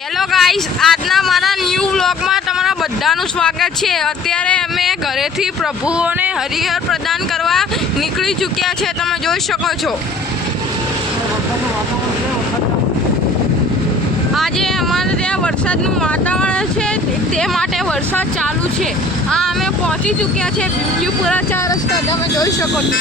Hello guys, આજના મારા new વ્લોગમાં તમારા બધાનું સ્વાગત છે। અત્યારે અમે ઘરેથી પ્રભુઓને હરિહર પ્રદાન કરવા નીકળી ચૂક્યા છે, તમે જોઈ શકો છો। આજે અમારે ત્યાં વરસાદનું વાતાવરણ છે, તે માટે વરસાદ ચાલુ છે। આ અમે પહોંચી ચૂક્યા છે બીજુપુરા 4 રસ્તા, તમે જોઈ શકો છો।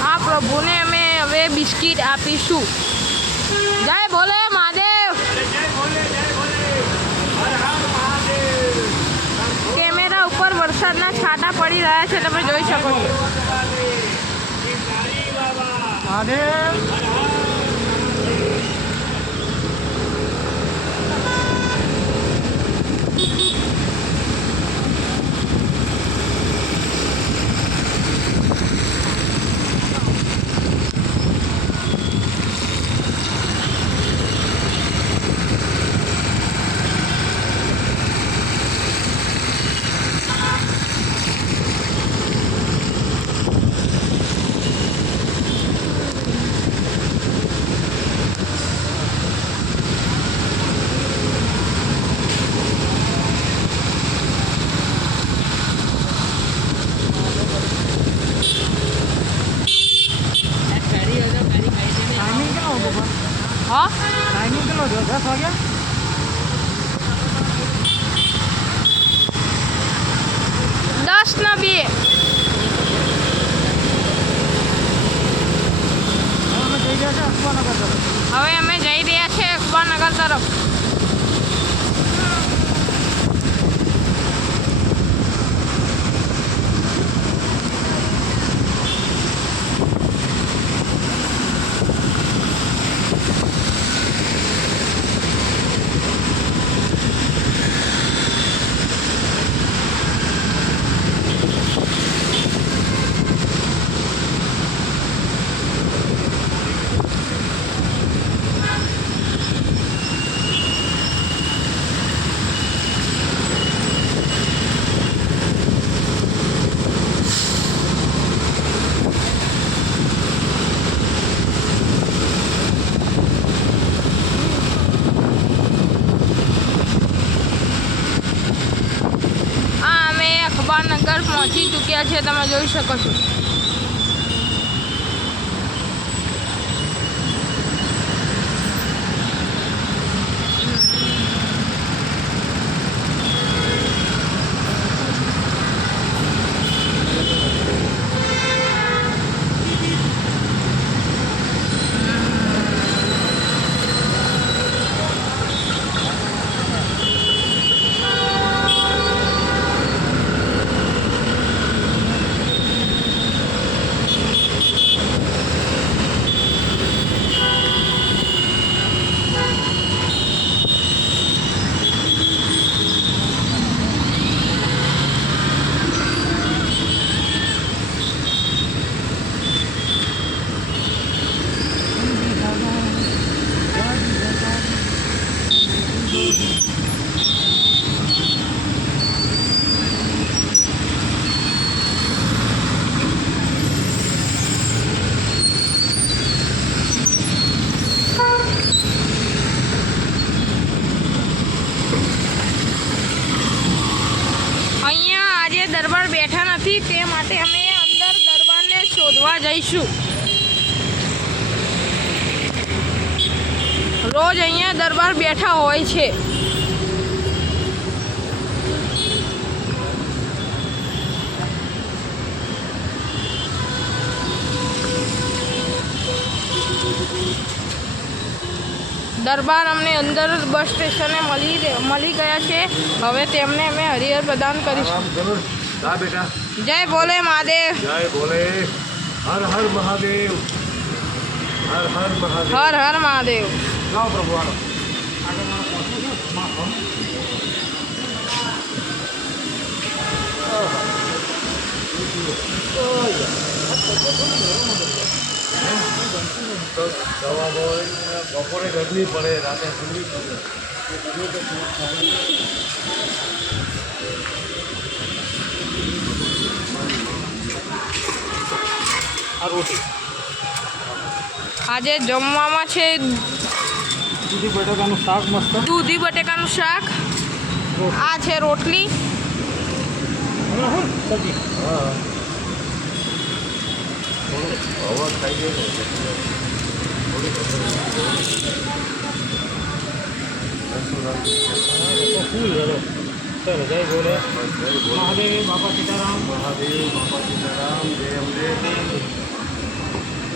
આ પ્રભુને અમે હવે બિસ્કિટ આપીશું। જય ભોલે મહાદેવ। કેમેરા ઉપર વરસાદના છાંટા પડી રહ્યા છે, તમે જોઈ શકો છો। हाँ टाइमिंग कितना 10 वाग्या। दस ना 2 હવે અમે જઈ રહ્યા છે અકબરનગર તરફ। અકબરનગર પહોંચી ચૂક્યા છે, તમે જોઈ શકો છો। દરબાર બેઠા નથી, તે માટે અમે અંદર દરબારને શોધવા જઈશું। રોજ અહીંયા દરબાર બેઠા હોય છે। દરબાર અમને અંદર બસ સ્ટેશને મળી ગયા છે। હવે તેમને અમે હરિહર પ્રદાન કરીશું। જય ભોલે મહાદેવ। જય ભોલે। હર હર મહાદેવ। હર હર મહાદેવ। હર હર મહાદેવ। લાવ પ્રભુ આલો। તો દવા હોય બપોરે ગરમી પડે રાતે ઠંડી પડે આ રોટી આજે જમવામાં છે દૂધી બટાકાનું શાક મસ્ત દૂધી બટેકાનું શાક, આ છે રોટલી, સબ્જી હા હવા ખાઈ જાય ને ફૂલ ચલો ચલો જય બોલે મહાદેવ બાપા સીતારામ મહાદેવ બાપા સીતારામ જય અંબે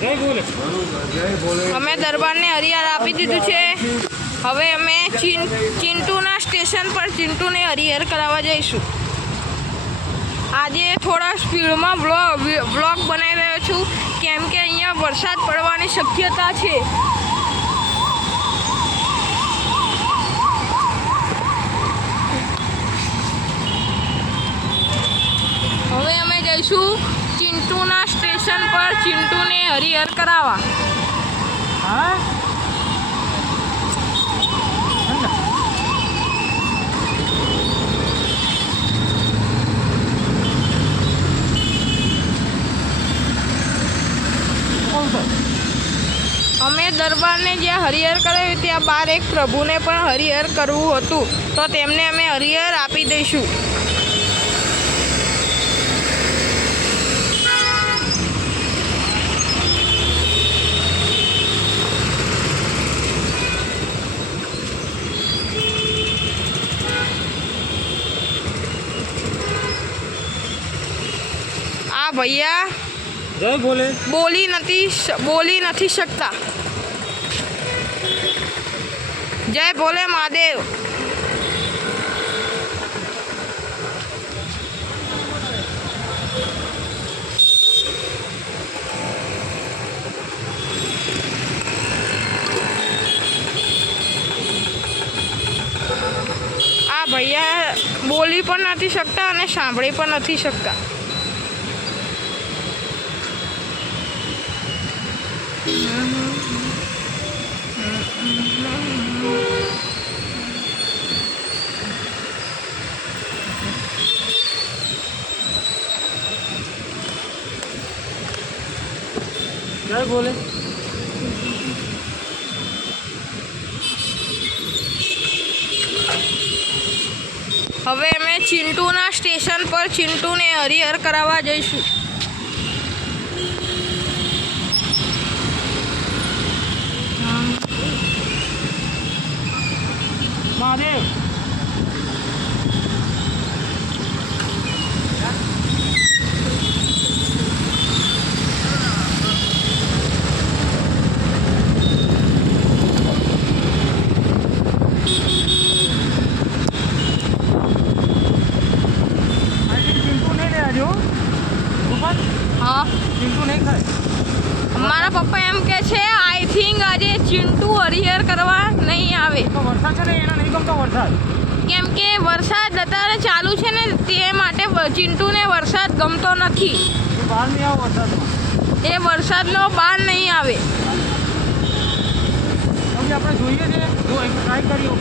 જય બોલે જય બોલે. અમે દરબારને હરિહર આપી દીધું છે. હવે અમે ચિંટુના સ્ટેશન પર ચિંટુને હરિહર કરાવવા જઈશું. આજે થોડા સ્પીડમાં વ્લોગ બનાવી રહ્યો છું કેમ કે અહીંયા વરસાદ પડવાની શક્યતા છે. હવે અમે જઈશું ચિંટુના સ્ટેશન પર ચિંટુને હરિહર કરાવવા. હા અમે દરબારને જ્યાં હરિહર કરાવ્યું ત્યાં બહાર એક પ્રભુને પણ હરિહર કરવું હતું તો તેમને અમે હરિહર આપી દઈશું. આ ભૈયા જય બોલે બોલી નથી શકતા. જય ભોલે મહાદેવ. આ ભૈયા બોલી પણ નથી શકતા અને સાંભળી પણ નથી શકતા. જય બોલે હવે અમે ચિંટુના સ્ટેશન પર ચિંટુને હરિહર કરાવવા જઈશું. મહાદેવ ચિંટુ નહીં લે આજુ હા, ચિંટુ નહીં ખાય મારા પપ્પા એમ કે છે આઈ થિંક આજે ચિંટુ હરિહર કરવા નહીં આવે તો વરસાદ છે ને એના નહીં ગમતો વરસાદ કેમ કે વરસાદ અત્યારે ચાલુ છે ને તે માટે ચિંટુને વરસાદ ગમતો નથી. એ બહાર નહીં આવો વરસાદમાં એ વરસાદનો બહાર નહીં આવે. પછી આપણે જોઈએ છે જો એક ટ્રાય કરીએ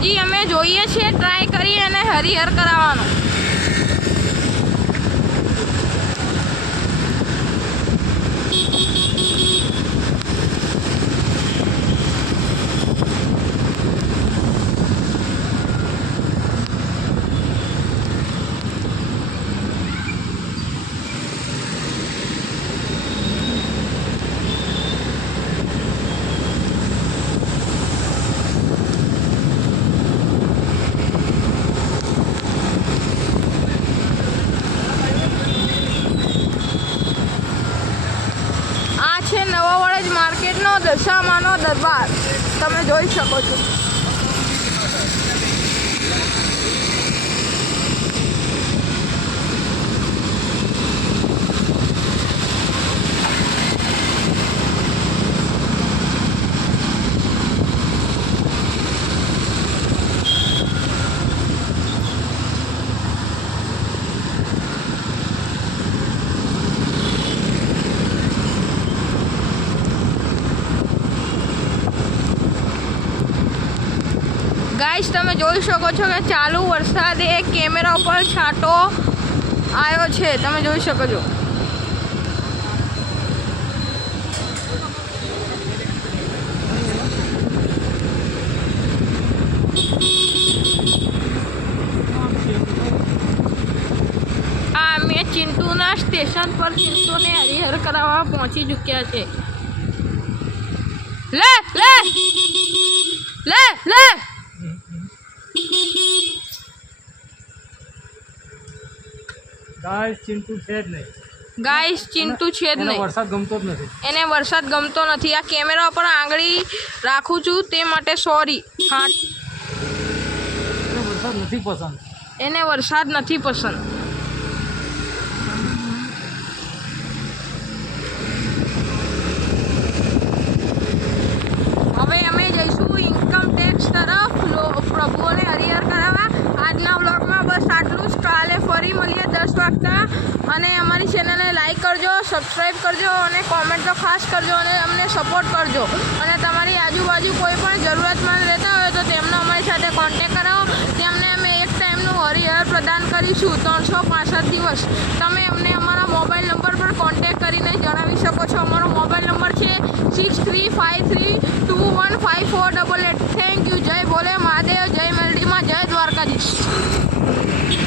હજી અમે જોઈએ છીએ, ટ્રાય કરીએ અને હરિહર કરાવવાનો. માર્કેટનો દશામાનો દરબાર તમે જોઈ શકો છો. જોઈ શકો છો કે ચાલુ વરસાદે કેમેરા ઉપર છાંટો આવ્યો છે, તમે જોઈ શકો છો. આ અમે ચિંટુના સ્ટેશન પર ચિંટુને હરિહર કરાવવા પહોંચી ચૂક્યા છે. લે લે લે લે ગાઈસ ચિંટુ છે જ નહીં. ગાઈસ ચિંટુ છે જ એને નહીં. વરસાદ ગમતો જ નથી. એને વરસાદ ગમતો નથી. આ કેમેરા પર આંગળી રાખું છું તે માટે સોરી. હા, એને વરસાદ નથી પસંદ. એને વરસાદ નથી પસંદ. હવે અમે જઈશું ઇન્કમ ટેક્સ તરફ પ્રભુઓને હરિહર કરાવવા. આજના વ્લોગમાં બસ આટલું જ. કાલે ફરી મળીએ 10 વાગતા. અને અમારી ચેનલને લાઈક કરજો, સબસ્ક્રાઈબ કરજો અને કોમેન્ટ તો ખાસ કરજો અને અમને સપોર્ટ કરજો. અને તમારી આજુબાજુ કોઈ પણ જરૂરતમંદ રહેતા હોય તો તેમને અમારી સાથે કોન્ટેક કરાવો. તેમને અમે એક ટાઈમનું હરિહર પ્રદાન કરીશું 365 દિવસ. તમે અમને અમારા મોબાઈલ નંબર પર કોન્ટેક કરીને જણાવી શકો છો. અમારો મોબાઈલ નંબર છે 6353215488.